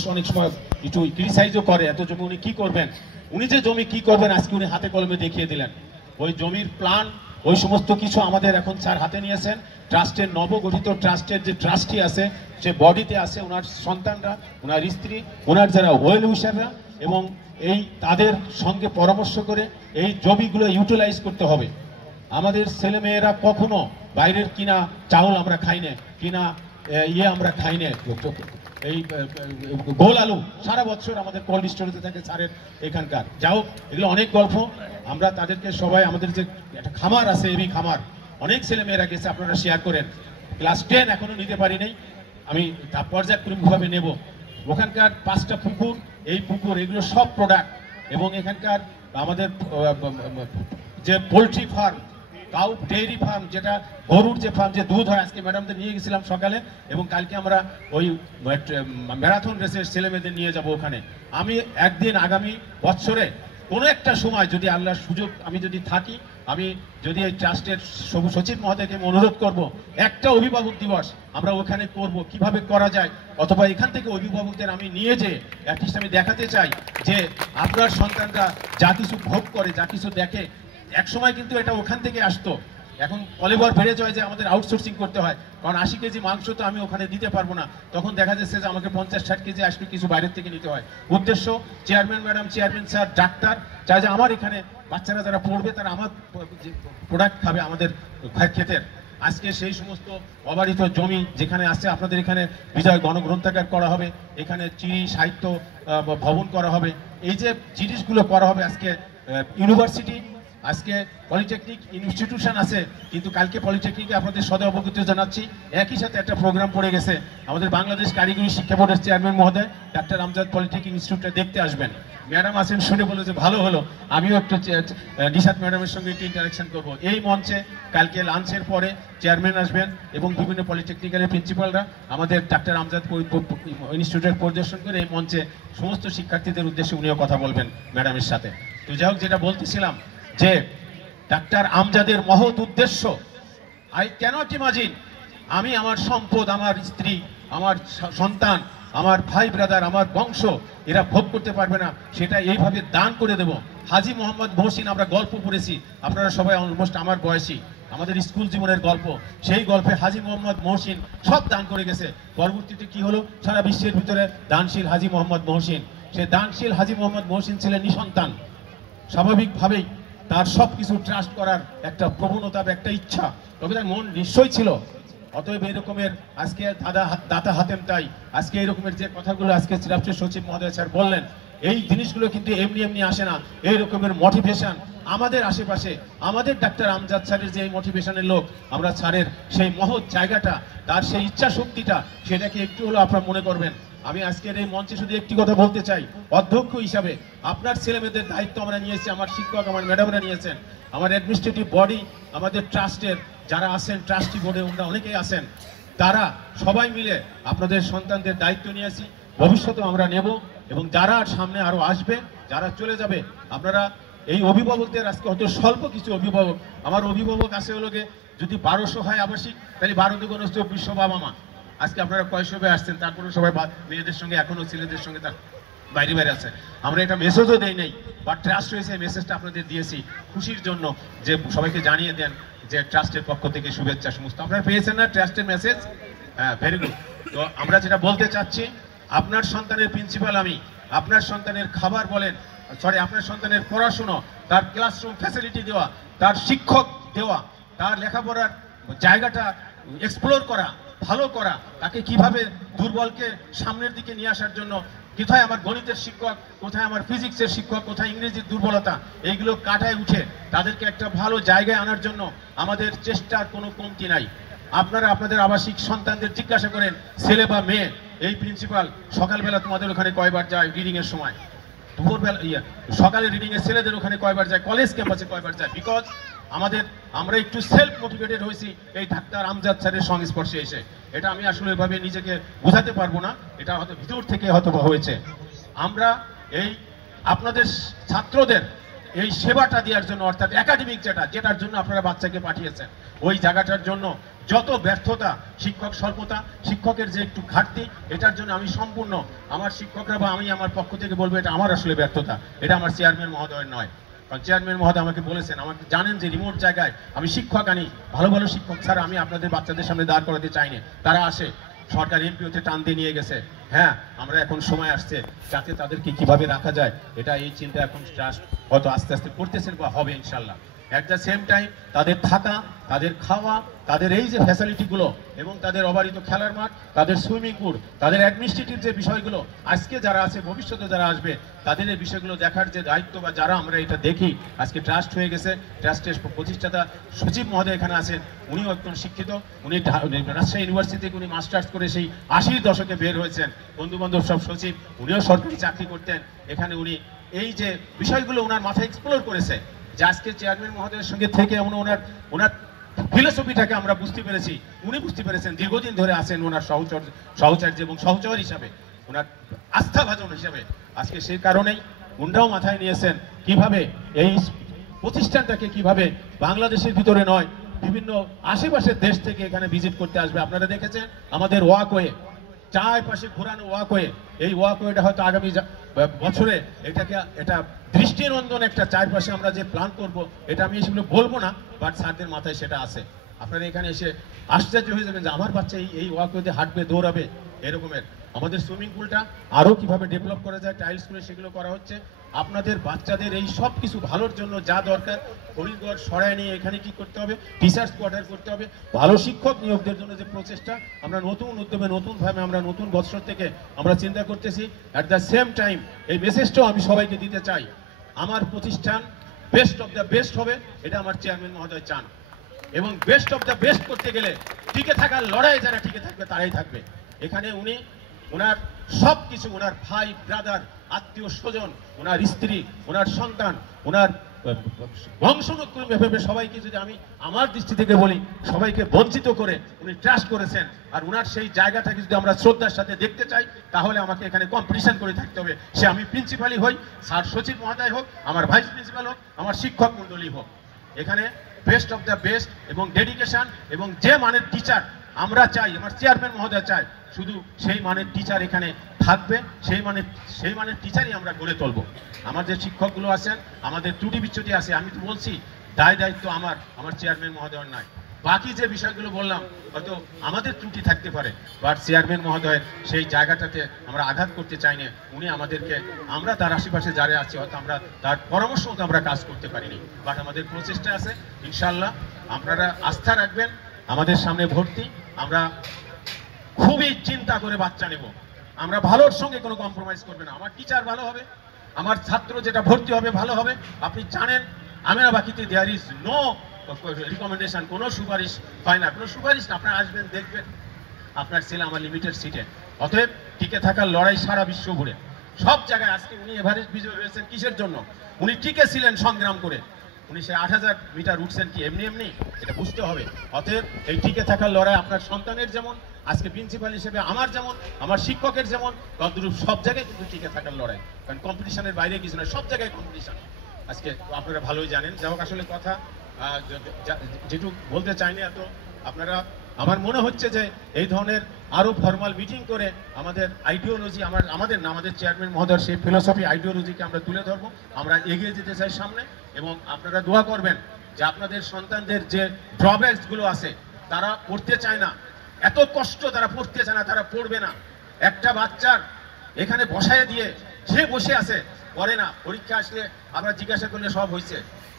অনেক সময় একটু ক্রিটিসাইজও করে, এত জমি উনি কি করবেন, উনি যে জমি কি করবেন আজকে উনি হাতে কলমে দেখিয়ে দিলেন। ওই জমির প্ল্যান ওই সমস্ত কিছু আমাদের এখন স্যার হাতে নিয়েছেন। ট্রাস্টের নবগঠিত ট্রাস্টের যে ট্রাস্টি আছে সে বডিতে আছে ওনার সন্তানরা, ওনার স্ত্রী, ওনার যারা ওয়েল উইশাররা, এবং এই তাদের সঙ্গে পরামর্শ করে এই জমিগুলো ইউটিলাইজ করতে হবে। আমাদের ছেলেমেয়েরা কখনো বাইরের কিনা চাউল আমরা খাই না, কিনা আমরা খাই না, এই গোল আলু সারা বছর আমাদের কোল্ড স্টোরেজে থাকে স্যারের এখানকার। যাও এগুলো অনেক গল্প, আমরা তাদেরকে সবাই আমাদের যে একটা খামার আছে এবি খামার, অনেক ছেলেমেয়েরা গেছে, আপনারা শেয়ার করেন। ক্লাস 10 এখনো নিতে পারি নাই, আমি পর্যায়ক্রমিকভাবে নেব। ওখানকার 5টা পুকুর, এই পুকুর এগুলো সব প্রোডাক্ট, এবং এখানকার আমাদের যে poultry farm, cow dairy farm, যেটা গরুর যে ফার্ম, যে দুধ হয়, আজকে ম্যাডামদের নিয়ে গেছিলাম সকালে, এবং কালকে আমরা ওই ম্যারাথন রেসের ছেলেমেয়েদের নিয়ে যাব ওখানে। আমি একদিন আগামী বছরে কোনো একটা সময় যদি আল্লাহর সুযোগ আমি যদি থাকি, আমি যদি এই ট্রাস্টের সচিব মহোদয়কে অনুরোধ করব, একটা অভিভাবক দিবস আমরা ওখানে করব, কিভাবে করা যায়, অথবা এখান থেকে অভিভাবকদের আমি নিয়ে যেয়ে অ্যাটলিস্ট আমি দেখাতে চাই যে আপনার সন্তানরা যা কিছু ভোগ করে, যা কিছু দেখে, এক সময় কিন্তু এটা ওখান থেকে আসতো, এখন কলেবর বেড়ে যায় যে আমাদের আউটসোর্সিং করতে হয়, কারণ 80 কেজি মাংস তো আমি ওখানে দিতে পারবো না, তখন দেখা যাচ্ছে যে আমাকে 50-60 কেজি আসলে কিছু বাইরের থেকে নিতে হয়। উদ্দেশ্য chairman madam, chairman sir, doctor চাই যে আমার এখানে বাচ্চারা যারা পড়বে তারা আমার প্রোডাক্ট খাবে আমাদের ক্ষেতের। আজকে সেই সমস্ত অবারিত জমি যেখানে আছে, আপনাদের এখানে বিজয় গণগ্রন্থাগার করা হবে, এখানে চিনি সাহিত্য ভবন করা হবে, এই যে জিনিসগুলো করা হবে, আজকে ইউনিভার্সিটি, আজকে পলিটেকনিক ইনস্টিটিউশন আছে, কিন্তু কালকে পলিটেকনিকে আপনাদের সদয় অবগত জানাচ্ছি, একই সাথে একটা প্রোগ্রাম পড়ে গেছে, আমাদের বাংলাদেশ কারিগরি শিক্ষা বোর্ডের চেয়ারম্যান মহোদয় ডাক্তার আমজাদ পলিটেকনিক ইনস্টিটিউটে দেখতে আসবেন। ম্যাডাম আছেন শুনে বলে যে ভালো হলো, আমিও একটু নিশাত ম্যাডামের সঙ্গে একটু ইন্টারাকশন করব। এই মঞ্চে কালকে লাঞ্চের পরে চেয়ারম্যান আসবেন এবং বিভিন্ন পলিটেকনিক্যালের প্রিন্সিপালরা আমাদের ডাক্তার আমজাদ ইনস্টিটিউটের পরিদর্শন করে এই মঞ্চে সমস্ত শিক্ষার্থীদের উদ্দেশ্যে উনিও কথা বলবেন ম্যাডামের সাথে। তো যাই হোক, যেটা বলতেছিলাম যে ডাক্তার আমজাদের মহৎ উদ্দেশ্য, আই ক্যানট ইমাজিন আমি আমার সম্পদ, আমার স্ত্রী, আমার সন্তান, আমার ভাই ব্রাদার, আমার বংশ এরা ভোগ করতে পারবে না, সেটা এইভাবে দান করে দেব। হাজী মোহাম্মদ মহসিন আমরা গল্প পড়েছি, আপনারা সবাই অলমোস্ট আমার বয়সী, আমাদের স্কুল জীবনের গল্প, সেই গল্পে হাজী মোহাম্মদ মহসিন সব দান করে গেছে। পরবর্তীতে কি হলো, সারা বিশ্বের ভিতরে দানশীল হাজী মোহাম্মদ মহসিন, সে দানশীল হাজী মোহাম্মদ মহসিন ছিলেন নিঃসন্তান, স্বাভাবিকভাবেই তার সবকিছু ট্রাস্ট করার একটা প্রবণতা, একটা ইচ্ছা, তবে তার মন নিশ্চয়ই ছিল। অতএব এই রকমের আজকে দাতা হাতেম তাই, আজকে এই রকমের যে কথাগুলো আজকে রাষ্ট্রীয় সচিব মহোদয় স্যার বললেন, এই জিনিসগুলো কিন্তু এমনি এমনি আসে না। এই রকমের মোটিভেশন আমাদের আশেপাশে, আমাদের ডাক্তার আমজাদ স্যারের যে মোটিভেশনের লোক, আমরা স্যারের সেই মহৎ জায়গাটা, তার সেই ইচ্ছা শক্তিটা, সেটাকে একটু হলো আপনারা মনে করবেন। আমি আজকের এই মঞ্চে শুধু একটি কথা বলতে চাই, অধ্যক্ষ হিসাবে আপনার ছেলেমেয়েদের দায়িত্ব আমরা নিয়েছি, আমার শিক্ষক, আমার ম্যাডামরা নিয়েছেন, আমার অ্যাডমিনিস্ট্রেটিভ বডি, আমাদের ট্রাস্টের যারা আছেন, ট্রাস্টি বোর্ডে ওনারা অনেকেই আছেন, তারা সবাই মিলে আপনাদের সন্তানদের দায়িত্ব নিয়েছি, ভবিষ্যতেও আমরা নেব, এবং যারা সামনে আরো আসবে, যারা চলে যাবে, আপনারা এই অভিভাবকদের, আজকে হয়তো স্বল্প কিছু অভিভাবক, আমার অভিভাবক আছে হলোকে যদি 1200 হয় আবাসিক, তাহলে 12 দুগুণ 2400 বাবা মা। আজকে আপনারা কয়শোবে আসছেন, তারপরে সবাই মেয়েদের সঙ্গে এখনো ছেলেদের সঙ্গে তার বাইরে বাইরে আছে। আমরা এটা মেসেজও দেই নাই, বা ট্রাস্ট হয়েছে মেসেজটা আপনাদের দিয়েছি খুশির জন্য, যে সবাইকে জানিয়ে দেন যে ট্রাস্টের পক্ষ থেকে শুভেচ্ছা সমস্ত আপনারা পেয়েছেন না, ট্রাস্টের মেসেজ। হ্যাঁ, ভেরি গুড। তো আমরা যেটা বলতে চাচ্ছি, আপনার সন্তানের প্রিন্সিপাল আমি, আপনার সন্তানের খাবার বলেন, সরি আপনার সন্তানের পড়াশুনো, তার ক্লাসরুম ফ্যাসিলিটি দেওয়া, তার শিক্ষক দেওয়া, তার লেখাপড়ার জায়গাটা এক্সপ্লোর করা, ভালো করা, তাকে কিভাবে দুর্বলকে সামনের দিকে নিয়ে আসার জন্য, কোথায় আমার গণিতের শিক্ষক, কোথায় আমার ফিজিক্সের শিক্ষক, কোথায় ইংরেজির দুর্বলতা, এইগুলো কাটায় উঠে তাদেরকে একটা ভালো জায়গায় আনার জন্য আমাদের চেষ্টার কোনো কমতি নাই। আপনারা আপনাদের আবাসিক সন্তানদের জিজ্ঞাসা করেন, ছেলে বা মেয়ে, এই প্রিন্সিপাল সকালবেলা তোমাদের ওখানে কয়বার যায় রিডিং এর সময়, দুপুরবেলা সকালে রিডিং এর ছেলেদের ওখানে কয়বার যায়, কলেজ ক্যাম্পাসে কয়বার যায়, বিকজ আমরা একটু সেলফ মোটিভেটেড হয়েছি এই ডাক্তার আমজাদ স্যারের সংস্পর্শে এসে। এটা আমি আসলে এভাবে নিজেকে বোঝাতে পারবো না, এটা হয়তো ভিতর থেকে হয়তো হয়েছে। আমরা এই আপনাদের ছাত্রদের এই সেবাটা দেওয়ার জন্য, অর্থাৎ একাডেমিক যেটার জন্য আপনারা বাচ্চাকে পাঠিয়েছেন, ওই জায়গাটার জন্য যত ব্যর্থতা, শিক্ষক স্বল্পতা, শিক্ষকের যে একটু ঘাটতি, এটার জন্য আমি সম্পূর্ণ আমার শিক্ষকরা বা আমি আমার পক্ষ থেকে বলবো এটা আমার আসলে ব্যর্থতা, এটা আমার চেয়ারম্যান মহোদয়ের নয়। কারণ চেয়ারম্যান মহোদয় আমাকে বলেছেন, আমাকে জানেন যে রিমোট জায়গায় আমি শিক্ষক আনি, ভালো ভালো শিক্ষক ছাড়া আমি আপনাদের বাচ্চাদের সামনে দাঁড় করাতে চাইনি। তারা আসে, সরকার এমপিওতে টান দিয়ে নিয়ে গেছে। হ্যাঁ, আমরা এখন সময় আসছে যাতে তাদেরকে কিভাবে রাখা যায়, এটা এই চিন্তা এখন ট্রাস্ট হয়তো আস্তে আস্তে করতেছেন বা হবে ইনশাল্লাহ। অ্যাট দ্য সেম টাইম তাদের থাকা, তাদের খাওয়া, তাদের এই যে ফ্যাসিলিটিগুলো এবং তাদের অবারিত খেলার মাঠ, তাদের সুইমিং পুল, তাদের অ্যাডমিনিস্ট্রেটিভ যে বিষয়গুলো, আজকে যারা আছে ভবিষ্যতে যারা আসবে তাদের এই বিষয়গুলো দেখার যে দায়িত্ব বা যারা আমরা এটা দেখি, আজকে ট্রাস্ট হয়ে গেছে। ট্রাস্টের প্রতিষ্ঠাতা সচিব মহোদয় এখানে আছেন, উনিও একজন শিক্ষিত, উনি রাজশাহী ইউনিভার্সিটি থেকে উনি মাস্টার্স করে সেই 80-র দশকে বের হয়েছেন, বন্ধু বান্ধব সব সচিব, উনিও সরকারি চাকরি করতেন। এখানে উনি এই যে বিষয়গুলো ওনার মাথায় এক্সপ্লোর করেছে, যে আজকে চেয়ারম্যান মহোদয়ের সঙ্গে থেকে ওনার ফিলোসফিটাকে আমরা বুঝতে পেরেছি, উনি বুঝতে পেরেছেন, দীর্ঘদিন ধরে আছেন ওনার সহচর্য এবং সহচর হিসাবে, ওনার আস্থাভাজন হিসাবে। আজকে সেই কারণেই উনারাও মাথায় নিয়েছেন কিভাবে এই প্রতিষ্ঠানটাকে কিভাবে বাংলাদেশের ভিতরে নয়, বিভিন্ন আশেপাশের দেশ থেকে এখানে ভিজিট করতে আসবে। আপনারা দেখেছেন আমাদের ওয়াকওয়ে, চারপাশে ঘোরানো ওয়াকওয়ে, এই ওয়াকওয়েটা হয়তো আগামী বছরে এটা দৃষ্টিনন্দন একটা চারপাশে আমরা যে প্ল্যান করব, এটা আমি সেগুলো বলবো না, বাট স্যারদের মাথায় সেটা আছে। আপনারা এখানে এসে আশ্চর্য হয়ে যাবেন যে আমার বাচ্চা এই ওয়াকওয়েতে হাঁটবে, দৌড়াবে, এরকমের। আমাদের সুইমিং পুলটা আরো কিভাবে ডেভেলপ করা যায়, টাইলস করে সেগুলো করা হচ্ছে। আপনাদের বাচ্চাদের এই সব কিছু ভালোর জন্য যা দরকার, হরিদ্বার সরায় নিয়ে এখানে কি করতে হবে, টিচার্স কোয়ার্টার করতে হবে, ভালো শিক্ষক নিয়োগদের জন্য যে প্রচেষ্টা, আমরা নতুন উদ্যমে নতুনভাবে আমরা নতুন বছর থেকে আমরা চিন্তা করতেছি। অ্যাট দ্য সেম টাইম এই মেসেজটাও আমি সবাইকে দিতে চাই, আমার প্রতিষ্ঠান বেস্ট অফ দ্য বেস্ট হবে, এটা আমার চেয়ারম্যান মহোদয় চান। এবং বেস্ট অফ দ্য বেস্ট করতে গেলে টিকে থাকার লড়াই যারা টিকে থাকবে তারাই থাকবে। এখানে উনি ওনার সব কিছু, ওনার ভাই ব্রাদার, আত্মীয় স্বজন, ওনার স্ত্রী, ওনার সন্তান, ওনার বংশনুক্রম ভেবে সবাইকে যদি আমি আমার দৃষ্টি থেকে বলি, সবাইকে বঞ্চিত করে উনি ট্রাস্ট করেছেন। আর ওনার সেই জায়গাটাকে যদি আমরা শ্রদ্ধার সাথে দেখতে চাই, তাহলে আমাকে এখানে কম্পিটিশন করে থাকতে হবে। সে আমি প্রিন্সিপালই হই, স্যার সচিব মহোদয় হোক, আমার ভাইস প্রিন্সিপাল হোক, আমার শিক্ষক মন্ডলী হোক, এখানে বেস্ট অফ দ্য বেস্ট এবং ডেডিকেশন এবং যে মানের টিচার আমরা চাই, আমার চেয়ারম্যান মহোদয় চাই, শুধু সেই মানের টিচার এখানে থাকবে, সেই মানের টিচারই আমরা গড়ে তুলব। আমাদের শিক্ষকগুলো আছেন, আমাদের ত্রুটি বিচ্যুতি আছে, আমি তো বলছি দায়িত্ব আমার চেয়ারম্যান মহোদয়ের নয়। বাকি যে বিষয়গুলো বললাম হয়তো আমাদের ত্রুটি থাকতে পারে, বাট চেয়ারম্যান মহোদয়ের সেই জায়গাটাতে আমরা আঘাত করতে চাই না। উনি আমাদেরকে, আমরা তার আশেপাশে যারা আছি হয়তো আমরা তার পরামর্শ মতো আমরা কাজ করতে পারিনি, বাট আমাদের প্রচেষ্টা আছে। ইনশাল্লাহ আপনারা আস্থা রাখবেন, আমাদের সামনে ভর্তি, আমরা খুবই চিন্তা করে বাচ্চা নেব, আমরা ভালোর সঙ্গে কোনো কম্প্রোমাইজ করবে না। আমার টিচার ভালো হবে, আমার ছাত্র যেটা ভর্তি হবে ভালো হবে। আপনি জানেন আমিরাবাকিতে দেয়ার ইজ নো রিকমেন্ডেশন, কোনো সুপারিশ হয় না, কোনো সুপারিশ না। আপনারা আসবেন, দেখবেন আপনার ছেলে আমার লিমিটেড সিটে। অতএব টিকে থাকার লড়াই সারা বিশ্ব ঘুরে সব জায়গায়। আজকে উনি এভারেস্ট বিজয় হয়েছেন কিসের জন্য? উনি টিকে ছিলেন সংগ্রাম করে। উনি সে 8000 মিটার উঠছেন কি এমনি, এটা বুঝতে হবে। অতএব এই টিকে থাকার লড়াই আপনার সন্তানের যেমন, আজকে প্রিন্সিপাল হিসেবে আমার যেমন, আমার শিক্ষকের যেমন, তদ্রূপ সব জায়গায় কিন্তু টিকে থাকার লড়াই। কারণ কম্পিটিশনের বাইরে কিছু নয়, সব জায়গায় কম্পিটিশন। আজকে আপনারা ভালোই জানেন। যাই হোক, আসলে কথা যেটুকু বলতে চাইনি এত, আপনারা, আমার মনে হচ্ছে যে এই ধরনের আরো ফর্মাল মিটিং করে আমাদের আইডিওলজি, আমাদের না, আমাদের চেয়ারম্যান মহোদয়ের সেই ফিলোসফি আইডিওলজিকে আমরা তুলে ধরবো, আমরা এগিয়ে যেতে চাই সামনে। এবং আপনারা দোয়া করবেন যে আপনাদের সন্তানদের যে ড্রব্যাকস গুলো আছে, তারা পড়তে চায় না, এত কষ্ট তারা পড়তে চায় না, তারা পড়বে না। একটা বাচ্চার এখানে বসায় দিয়ে সে বসে আছে, পড়ে না, পরীক্ষা আসলে আমরা জিজ্ঞাসা করলে সব হয়েছে।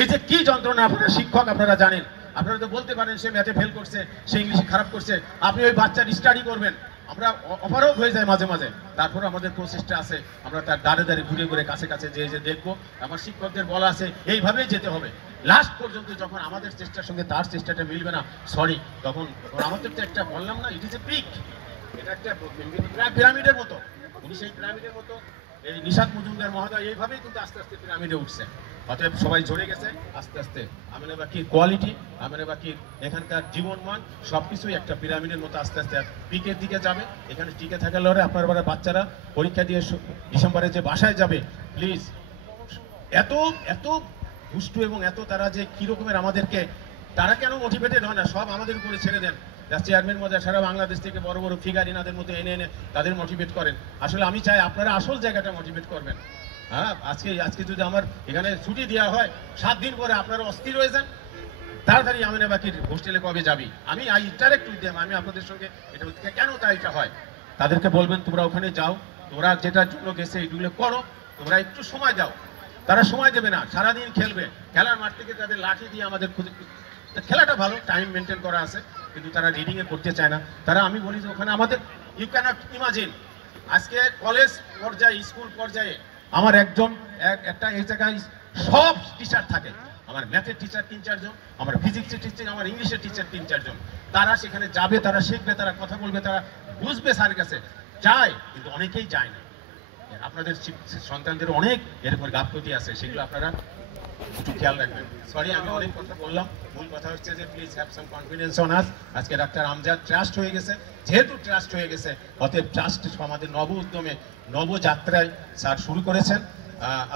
এই যে কি যন্ত্রণা, আপনারা শিক্ষক, আপনারা জানেন। আপনারা তো বলতে পারেন সে ম্যাথে ফেল করছে, সে ইংলিশে খারাপ করছে, আপনি ওই বাচ্চার স্টাডি করবেন, আমরা অপারগ হয়ে যায় মাঝে মাঝে। তারপর আমাদের প্রচেষ্টা আছে, আমরা তার দাঁড়ে দাঁড়িয়ে ঘুরে ঘুরে কাছে কাছে যে দেখবো। আমার শিক্ষকদের বলা আছে এইভাবেই যেতে হবে লাস্ট পর্যন্ত। যখন আমাদের চেষ্টার সঙ্গে তার চেষ্টাটা মিলবে না, সরি, তখন আমাদের তো একটা বললাম না, ইট ইজ এ পিক, এটা একটা পিরামিডের মতো। উনি সেই পিরামিডের মতো, এই নিশাত মজুমদার মহোদয় এইভাবেই কিন্তু আস্তে আস্তে পিরামিডে উঠছে। অতএব সবাই ঝরে গেছে আস্তে আস্তে। আমিনাবাকির কোয়ালিটি, আমিনাবাকির এখানকার জীবনমান সবকিছুই একটা পিরামিডের মতো আস্তে আস্তে পিকের দিকে যাবে। এখানে টিকে থাকার লড়াই। আপনার বাচ্চারা পরীক্ষা দিয়ে ডিসেম্বরে যে বাসায় যাবে, প্লিজ, এত দুষ্টু এবং এত তারা যে কি রকমের আমাদেরকে তারা কেন মোটিভেটেড হয় না? সব আমাদের উপরে ছেড়ে দেন। চেয়ারম্যান মজা সারা বাংলাদেশ থেকে বড় বড় ফিগার ইনাদের মতো এনে এনে তাদের মোটিভেট করেন। আসলে আমি চাই আপনারা আসল জায়গাটা মোটিভেট করবেন। হ্যাঁ, আজকে যদি আমার এখানে ছুটি দেওয়া হয়, 7 দিন পরে আপনারা অস্থির হয়ে যান, তাড়াতাড়ি আমিনা বাকির হোস্টেলে কবে যাবি? আমি ডাইরেক্ট উইথ দেম, আমি আপনাদের সঙ্গে এটা কেন এটা হয় তাদেরকে বলবেন তোমরা ওখানে যাও, তোমরা যেটার জন্য গেছে এইগুলো করো, তোমরা একটু সময় দাও। তারা সময় দেবে না, সারাদিন খেলবে, খেলার মাঠ থেকে তাদের লাঠি দিয়ে আমাদের খেলাটা ভালো, টাইম মেনটেন করা আছে, কিন্তু তারা রিডিং এ করতে চায় না। তারা, আমি বলি যে ওখানে আমাদের ইউ ক্যানট ইমাজিন, আজকে কলেজ পর্যায়ে, স্কুল পর্যায়ে আমার একটা এই জায়গায় সব টিচার থাকে। আমার ম্যাথের টিচার 3-4 জন, আমার ফিজিক্সের টিচার, আমার ইংলিশের টিচার 3-4 জন। তারা সেখানে যাবে, তারা শিখবে, তারা কথা বলবে, তারা বুঝবে স্যারের কাছে যায়, কিন্তু অনেকেই যায় না। আপনাদের সন্তানদের অনেক এরকম গাফলতি আছে, সেগুলো আপনারা একটু খেয়াল রাখবেন। সরি, আমি অনেক কথা বললাম। মূল কথা হচ্ছে যে please have some confidence on আস। আজকে ডাক্তার আমজাদ ট্রাস্ট হয়ে গেছে, যেহেতু ট্রাস্ট হয়ে গেছে, অতএব ট্রাস্ট আমাদের নব উদ্যমে নবযাত্রায় স্যার শুরু করেছেন।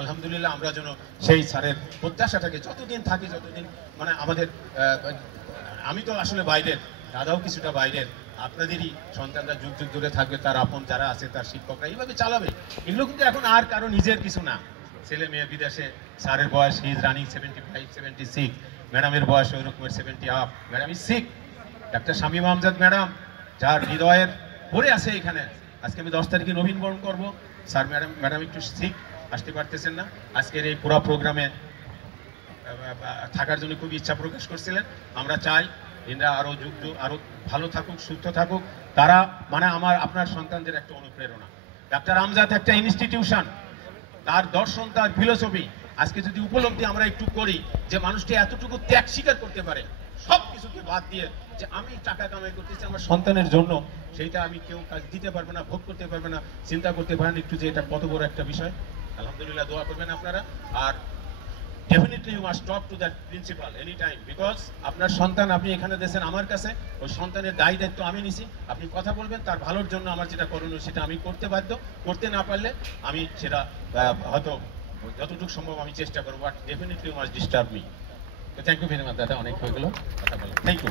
আলহামদুলিল্লাহ, আমরা যেন সেই স্যারের প্রত্যাশাটাকে যতদিন থাকি, যতদিন মানে আমাদের, আমি তো আসলে বাইরের, দাদাও কিছুটা বাইরের, আপনাদেরই সন্তানরা যুগ যুগ ধরে থাকবে, তার আপন যারা আছে, তার শিক্ষকরা এইভাবে চালাবে। এগুলো কিন্তু এখন আর কারো নিজের কিছু না। ছেলে মেয়ে বিদেশে, স্যারের বয়স হি ইজ রানিং 75-76, ম্যাডামের বয়স ওই রকমের 70 up. Madam is sick, doctor Shamim Amjad madam, যার হৃদয়ের পড়ে আছে এখানে। আজকে আমি 10 তারিখে নবীনবরণ করবো, স্যার ম্যাডাম একটু সিক, আসতে পারতেছেন না। আজকের এই পুরো প্রোগ্রামে থাকার জন্য খুব ইচ্ছা প্রকাশ করছিলেন। আমরা চাই এরা আরো আরো ভালো থাকুক, সুস্থ থাকুক। তারা মানে আপনার সন্তানদের একটা অনুপ্রেরণা। ডাক্তার আমজাদ একটা ইনস্টিটিউশন, তার দর্শন, তার ফিলোসফি আজকে যদি উপলব্ধি আমরা একটু করি, যে মানুষটি এতটুকু ত্যাগ স্বীকার করতে পারে, সব কিছুকে বাদ দিয়ে, যে আমি টাকা কামাই করতেছি আমার সন্তানের জন্য, সেইটা আমি কেউ কাজ দিতে পারবে না, ভোগ করতে পারবে না, চিন্তা করতে পারেন একটু যে এটা কত বড় একটা বিষয়। আলহামদুলিল্লাহ, দোয়া করবেন আপনারা। আর definitely you must talk to that principal anytime, because আপনার সন্তান আপনি এখানে দিয়েছেন আমার কাছে, ওই সন্তানের দায়িত্ব আমি নিছি। আপনি কথা বলবেন, তার ভালোর জন্য আমার যেটা করণীয় সেটা আমি করতে বাধ্য, করতে না পারলে আমি সেটা হয়তো যতটুকু সম্ভব আমি চেষ্টা করবো, but definitely you must disturb me. তো থ্যাংক ইউ ভেরি মাচ দাদা, অনেক হয়ে গেল কথা বলা। Thank you.